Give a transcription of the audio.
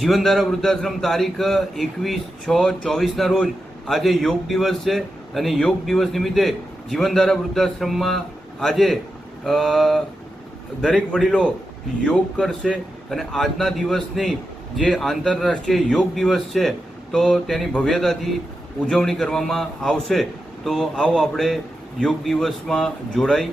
જીવનધારા વૃદ્ધાશ્રમ તારીખ 21/6/24ના રોજ આજે યોગ દિવસ છે અને યોગ દિવસ નિમિત્તે જીવનધારા વૃદ્ધાશ્રમમાં આજે દરેક વડીલો યોગ કરશે અને આજના દિવસની જે આંતરરાષ્ટ્રીય યોગ દિવસ છે તો તેની ભવ્યતાથી ઉજવણી કરવામાં આવશે. તો આવો આપણે યોગ દિવસમાં જોડાઈ